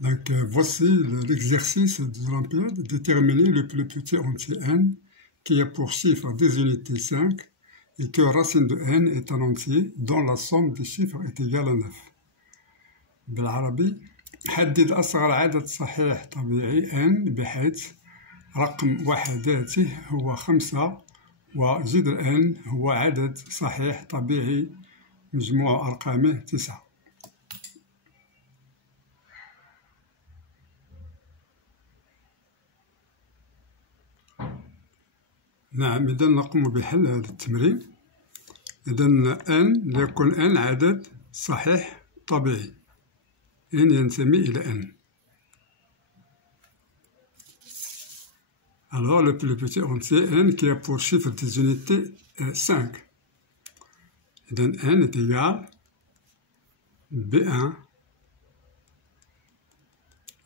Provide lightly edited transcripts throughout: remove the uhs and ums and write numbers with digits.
Donc, voici l'exercice de l'Olympiade. Déterminer le plus petit entier n qui a pour chiffre des unités 5 et que racine de n est un entier dont la somme des chiffres est égale à 9. بالعربي حدد أصغر عدد صحيح طبيعي n بحيث رقم وحداته هو 5 وجذر n هو عدد صحيح طبيعي مجموع أرقامه 9. نعم، إذا نقوم بحل هذا التمرين. إذا n ليكون n عدد صحيح طبيعي، n ينتمي إلى n. Alors le plus petit entier n qui a pour chiffre des unités 5. إذا n est égal B1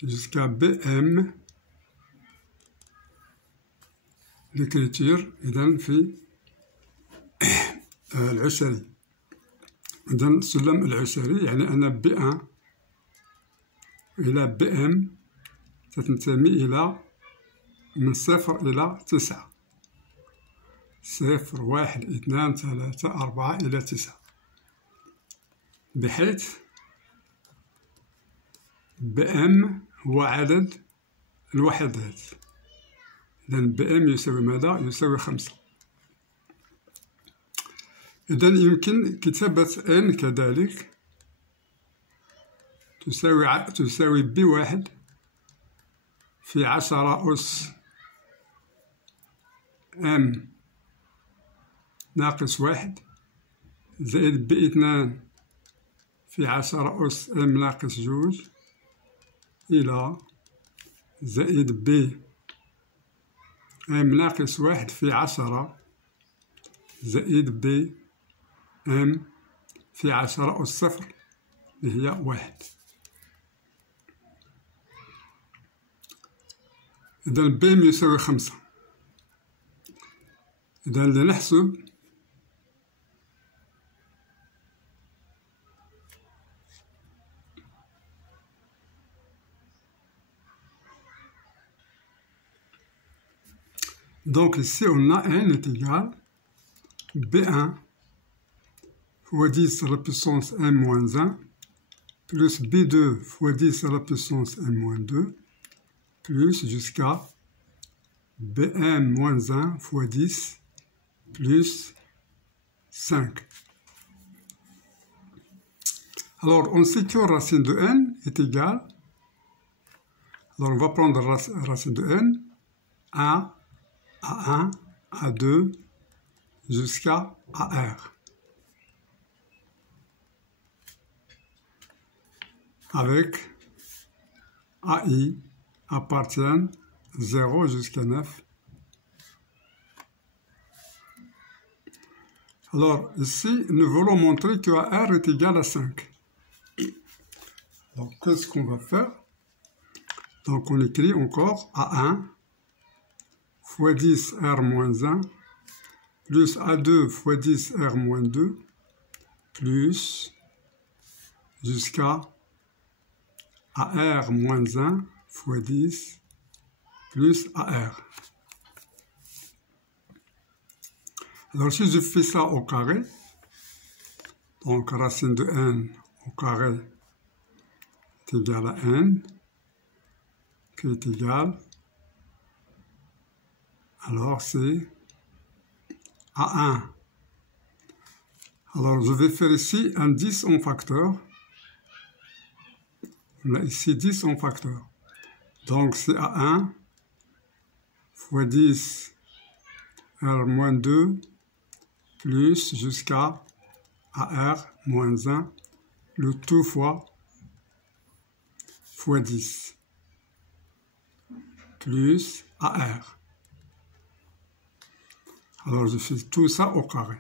jusqu'à Bm. l'écriture إذا في العشري. إذا السلم العشري يعني أن B1 إلى BM تنتمي إلى من 0 إلى 9. 0 1 2 3 4 إلى 9، بحيث BM هو عدد الوحدات. إذا BM يساوي ماذا؟ يساوي 5. إذا يمكن كتابة n كذلك تساوي B1 في 10 أس m ناقص 1 زائد B2 في 10 أس m ناقص 2 إلى زائد B m ناقص 1 في 10 زائد B m في 10 أس 0 اللي هي 1. إذا بيم يساوي 5. إذا لنحسب donc ici on a n est égal B1 fois 10 à la puissance m moins 1 plus B2 fois 10 à la puissance m moins 2 plus jusqu'à Bm moins 1 fois 10 plus 5. Alors on sait que racine de n est égale, alors on va prendre racine de n à A1, A2 jusqu'à AR. Avec AI appartient 0 jusqu'à 9. Alors ici, nous voulons montrer que AR est égal à 5. Donc qu'est-ce qu'on va faire? Donc on écrit encore A1 fois 10 R moins 1 plus A2 fois 10 R moins 2 plus jusqu'à AR moins 1 fois 10 plus AR. Alors si je fais ça au carré, donc racine de n au carré est égal à n, qui est égal, alors c'est A1. Alors je vais faire ici un 10 en facteur. On a ici 10 en facteur. Donc c'est A1 fois 10 R moins 2 plus jusqu'à AR moins 1, le tout fois 10 plus AR. Alors je fais tout ça au carré.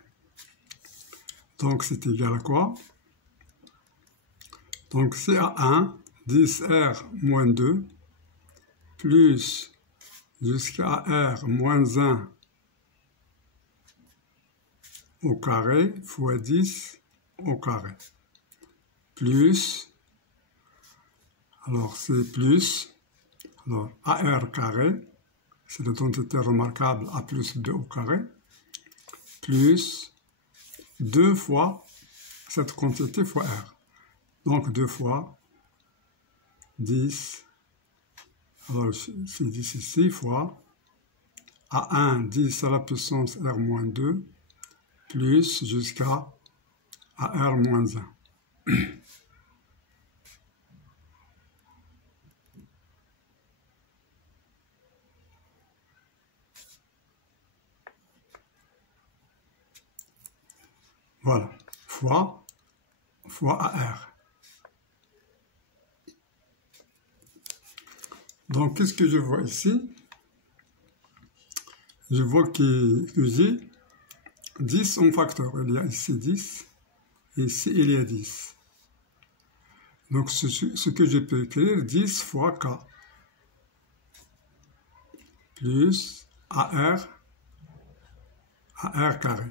Donc c'est égal à quoi? Donc c'est A1 10R moins 2 plus jusqu'à R moins 1 au carré fois 10 au carré plus Alors, c'est plus, alors, AR carré, c'est l'identité remarquable A plus B au carré, plus 2 fois cette quantité fois R. Donc, 2 fois 10, alors c'est 10 ici, fois A1, 10 à la puissance R moins 2, plus jusqu'à AR moins 1. Voilà, fois AR. Donc, qu'est-ce que je vois ici? Je vois que j'ai 10 en facteur. Il y a ici 10, et ici il y a 10. Donc, ce que je peux écrire, 10 fois K, plus AR carré.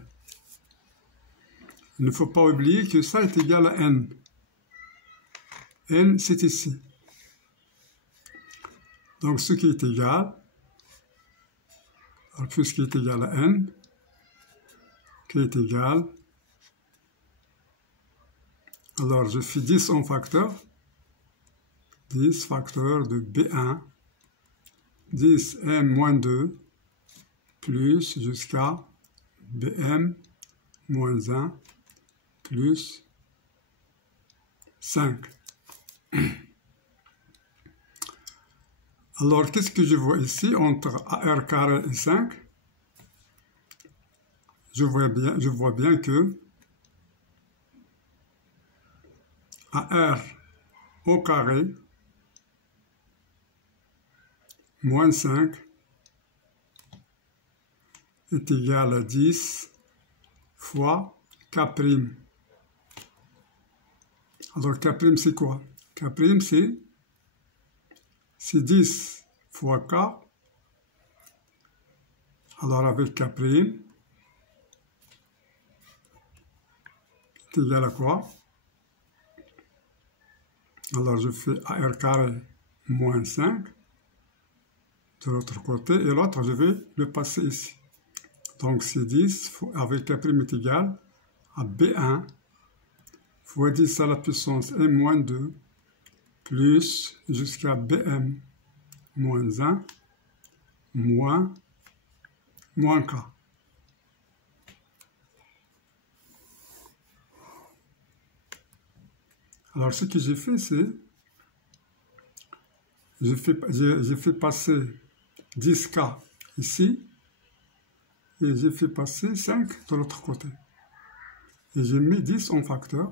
Il ne faut pas oublier que ça est égal à N. N, c'est ici. Donc, ce qui est égal, alors plus qui est égal à N, qui est égal, alors je fais 10 en facteur, 10 facteur de B1, 10 M moins 2, plus jusqu'à BM moins 1, plus 5. Alors, qu'est-ce que je vois ici entre AR carré et 5? Je vois bien que AR au carré moins 5 est égal à 10 fois K'. Alors, K' c'est quoi? K' c'est 10 fois K. Alors, avec K' est égal à quoi? Alors, je fais AR carré moins 5 de l'autre côté, et l'autre, je vais le passer ici. Donc, c'est 10 avec K' est égal à B1 fois 10 à la puissance M moins 2 plus jusqu'à BM moins 1 moins K. Alors, ce que j'ai fait, c'est j'ai fait passer 10K ici et j'ai fait passer 5 de l'autre côté. Et j'ai mis 10 en facteur.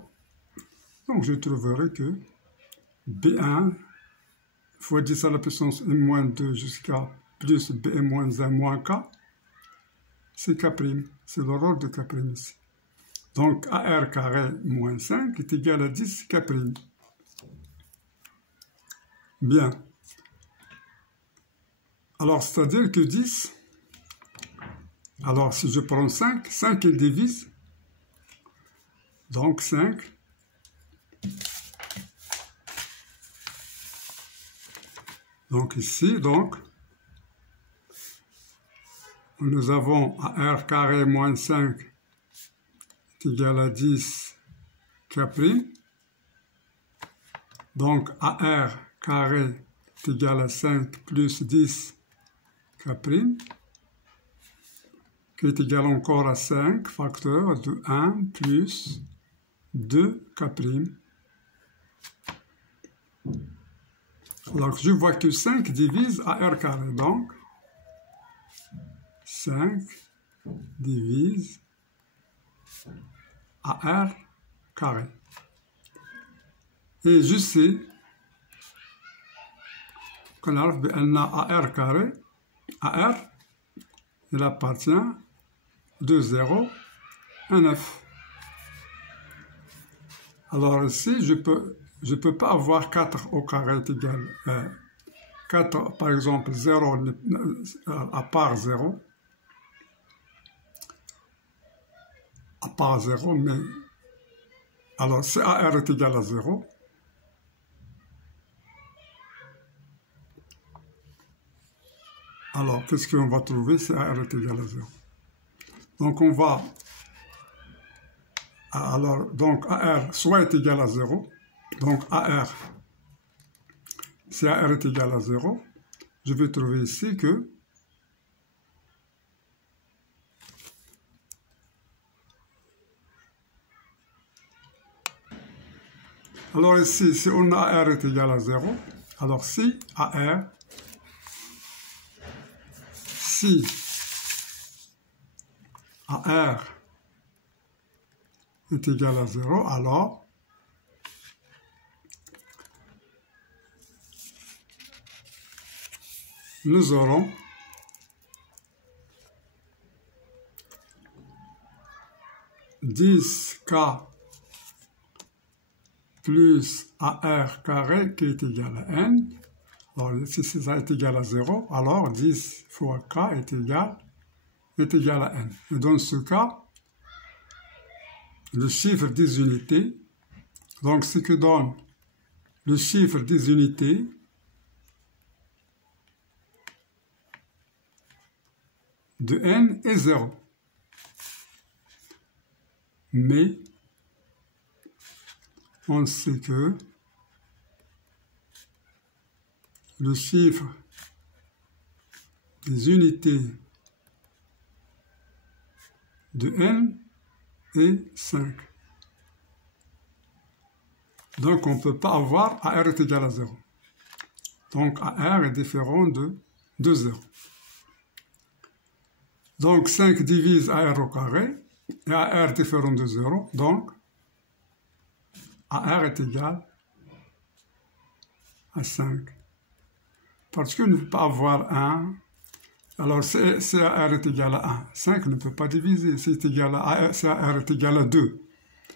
Donc, je trouverai que B1 fois 10 à la puissance M-2 jusqu'à plus BM-1 moins K, c'est K'. C'est le rôle de K' ici. Donc, AR carré moins 5 est égal à 10 K'. Bien. Alors, c'est-à-dire que 10, alors si je prends 5, 5 il divise. Donc, 5. Donc, ici, nous avons AR carré moins 5 est égal à 10 K'. Donc, AR carré est égal à 5 plus 10 K', qui est égal encore à 5 facteur de 1 plus 2 K'. Alors, je vois que 5 divise AR carré. Donc, 5 divise AR carré. Et je sais qu'on a AR carré. AR, il appartient de 0 à 9. Alors ici, je peux pas avoir 4 au carré est égal 4, par exemple, 0 à part 0. À part 0, mais alors si AR est égal à 0, Alors, qu'est-ce qu'on va trouver si AR est égal à 0? Donc, on va... Alors, donc, AR soit est égal à 0. Donc, AR, si AR est égal à 0, je vais trouver ici que alors ici, si on a AR est égal à 0, alors si AR est égal à 0, alors nous aurons (10K) plus AR carré qui est égal à N. Alors, si ça est égal à 0, alors 10 fois K est égal à N. Et dans ce cas, le chiffre des unités, donc ce que donne le chiffre des unités, de N est 0. Mais on sait que le chiffre des unités de N est 5. Donc on ne peut pas avoir AR est égal à 0. Donc AR est différent de 0. Donc 5 divise AR au carré, et AR est différent de 0, donc AR est égal à 5. Parce que ne peut pas avoir 1. Alors, si AR est égal à 1, 5 ne peut pas diviser. Si AR est égal à 2,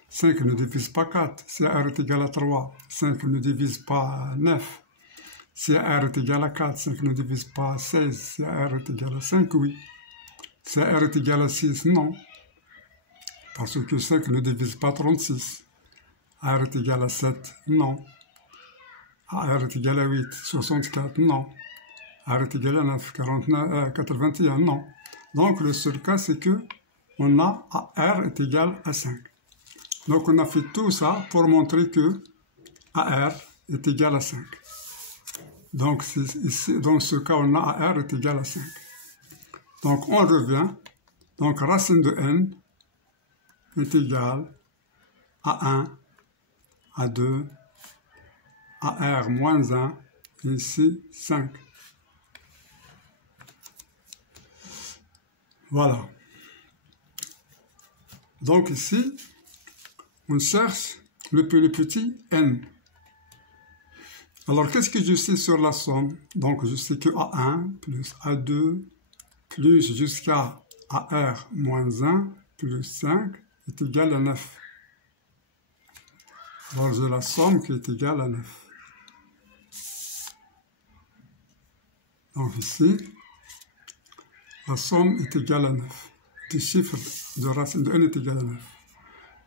5 ne divise pas 4. Si AR est égal à 3, 5 ne divise pas 9. Si AR est égal à 4, 5 ne divise pas 16. Si AR est égal à 5, oui. Si AR est égal à 6, non. Parce que 5 ne divise pas 36. AR est égal à 7, non. AR est égal à 8, 64, non. AR est égal à 9, 81, non. Donc, le seul cas, c'est que on a AR est égal à 5. Donc, on a fait tout ça pour montrer que AR est égal à 5. Donc, ici, dans ce cas, on a AR est égal à 5. Donc, on revient. Donc, racine de N est égale à 1, à 2, à R moins 1, et ici 5. Voilà. Donc ici, on cherche le plus petit N. Alors, qu'est-ce que je sais sur la somme? Donc, je sais que A1 plus A2 plus jusqu'à AR moins 1 plus 5 est égal à 9. Alors, j'ai la somme qui est égale à 9. Donc ici, la somme est égale à 9. Le chiffre de racine de n est égal à 9.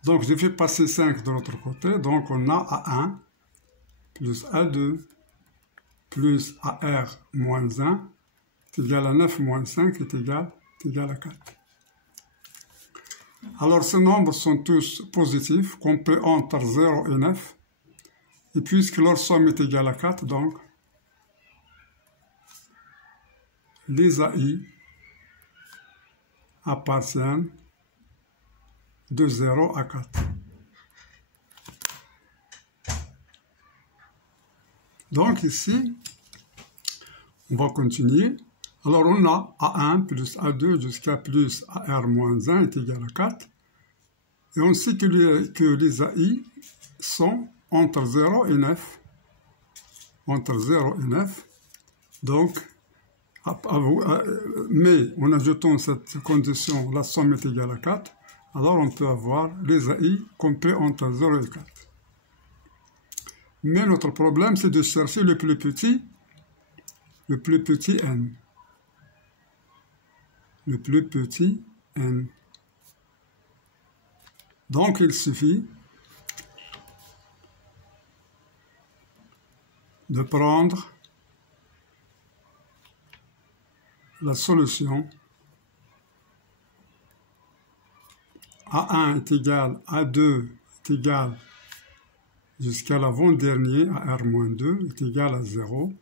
Donc je fais passer 5 de l'autre côté. Donc on a A1 plus A2 plus AR moins 1 est égal à 9 moins 5 est égal à 4. Alors ces nombres sont tous positifs, compris entre 0 et 9. Et puisque leur somme est égale à 4, donc les AI appartiennent de 0 à 4. Donc ici, on va continuer. Alors on a A1 plus A2 jusqu'à plus AR moins 1 est égal à 4. Et on sait que les AI sont entre 0 et 9. Entre 0 et 9. Donc, mais en ajoutant cette condition, la somme est égale à 4, alors on peut avoir les AI compris entre 0 et 4. Mais notre problème, c'est de chercher le plus petit n. Le plus petit n. Donc, il suffit de prendre la solution A1 est égal à A2 est égal jusqu'à l'avant-dernier, AR-2 est égal à 0,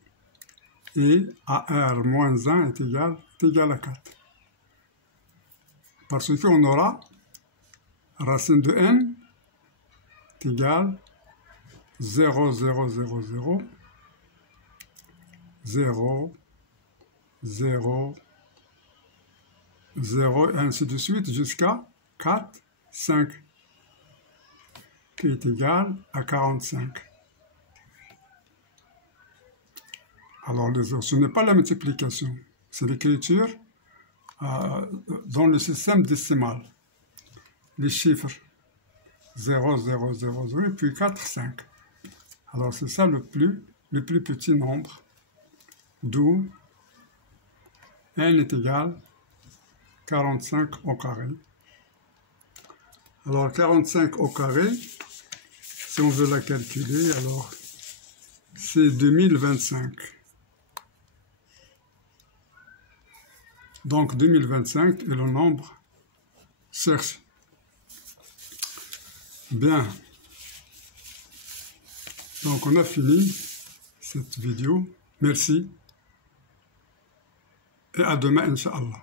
et AR-1 est égal à 4. Parce qu'on aura racine de n est égal 0, 0, 0, 0, 0, 0, 0, et ainsi de suite jusqu'à 4, 5, qui est égal à 45. Alors, ce n'est pas la multiplication, c'est l'écriture dans le système décimal. Les chiffres 0, 0, 0, 0, et puis 4, 5. Alors, c'est ça le plus petit nombre, d'où n est égal 45 au carré. Alors, 45 au carré, si on veut la calculer, alors, c'est 2025. Donc, 2025 est le nombre cherché. Bien. Donc, on a fini cette vidéo. Merci. Et à demain, Inch'Allah.